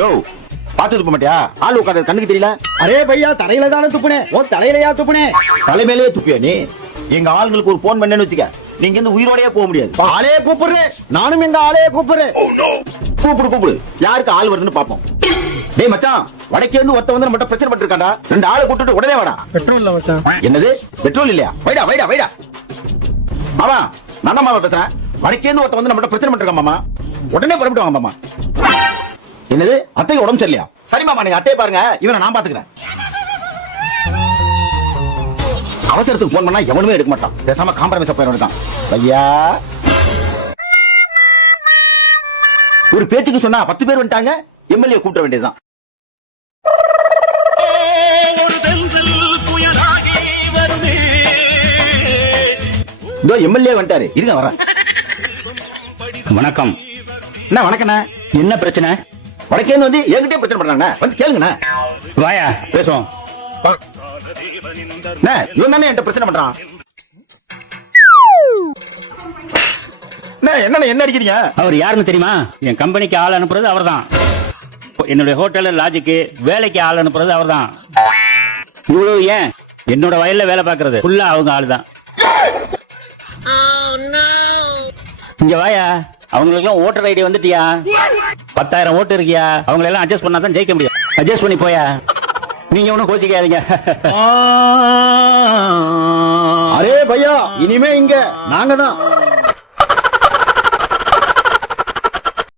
யோ பாத்து துப்ப மாட்டியா? ஆள் உட்காந்து கண்ணுக்கு தெரியல. அரே பையா தரையில தானே துப்புனே? உன் தலையிலயா துப்புனே? தலைமையிலே துப்பியா நீ? எங்க ஆளுங்களுக்கு ஒரு ஃபோன் பண்ணேன்னு வச்சுக்க. நீங்க இருந்து உயிரோடயே போக முடியாது. ஆளே கூப்பிடுறேன் நானும் எங்க ஆளையே கூப்பிடுறேன் கூப்பிடு கூப்பிடு. யாருக்கு ஆள் வருதுன்னு பாப்போம் டேய் மச்சான் வடக்கே இருந்து ஒருத்த வந்து மட்டும் பிரச்சனை பண்ணிருக்காண்டா ரெண்டு ஆளை கூட்டிட்டு உடனே வாடா. பெட்ரோல் இல்ல மச்சான். என்னது? பெட்ரோல் இல்லையா? வைடா வைடா வைடா. மாமா நான் மாமா பேசுறேன். வடக்கே இருந்து ஒருத்த வந்து நம்மகிட்ட பிரச்சனை பண்ணிருக்கான் மாமா. உடனே புறப்பட்டு வாங்க மாமா. என்னது? அத்தைக்கு உடம்பு சரியில்லையா? சரி மாமா நீங்க அத்தையை பாருங்க. இவனை நான் பாத்துக்கிறேன். அவசரத்துக்கு போன் பண்ணா எவனுமே எடுக்க மாட்டான். பேசாம காம்ப்ரமைஸ் போயிட தான் ஐயா ஒரு பேச்சுக்கு சொன்னா பத்து பேர் வந்துட்டாங்க. எம்எல்ஏ கூப்பிட வேண்டியதுதான். இதோ எம்எல்ஏ வந்துட்டாரு. இருங்க வரேன். வணக்கம். என்ன வணக்கண்ணே? என்ன பிரச்சனை? வடக்கேந்து வந்து என்கிட்டயே பிரச்சனை பண்றாங்க வந்து கேளுங்கண்ணே. வாயா பேசுவோம். அண்ணே, இவன் தானே என்கிட்ட பிரச்சனை பண்றான்? அண்ணே, என்னண்ணே என்ன அடிக்கிறீங்க? அவர் யாருன்னு தெரியுமா? என் கம்பெனிக்கு ஆள் அனுப்புறது அவர்தான். என்னுடைய ஹோட்டல்ல லாஜிக்கு வேலைக்கு ஆள் அனுப்புறது அவர்தான். இவ்வளவு ஏன்? என்னோட வயல்ல வேலை பார்க்கறது. ஃபுல்லா அவங்க ஆள் தான் இங்க வாயா. அவங்களுக்கெல்லாம் ஓட்டர் ஐடி வந்துட்டியா? பத்தாயிரம் ஓட்டு இருக்கியா? அவங்கள எல்லாம் அட்ஜஸ்ட் பண்ணா தான் ஜெயிக்க முடியும். அட்ஜஸ்ட் பண்ணி போயா? நீங்க ஒன்றும் கோச்சிக்காதீங்க. அரே பையா இனிமே இங்க. நாங்க தான்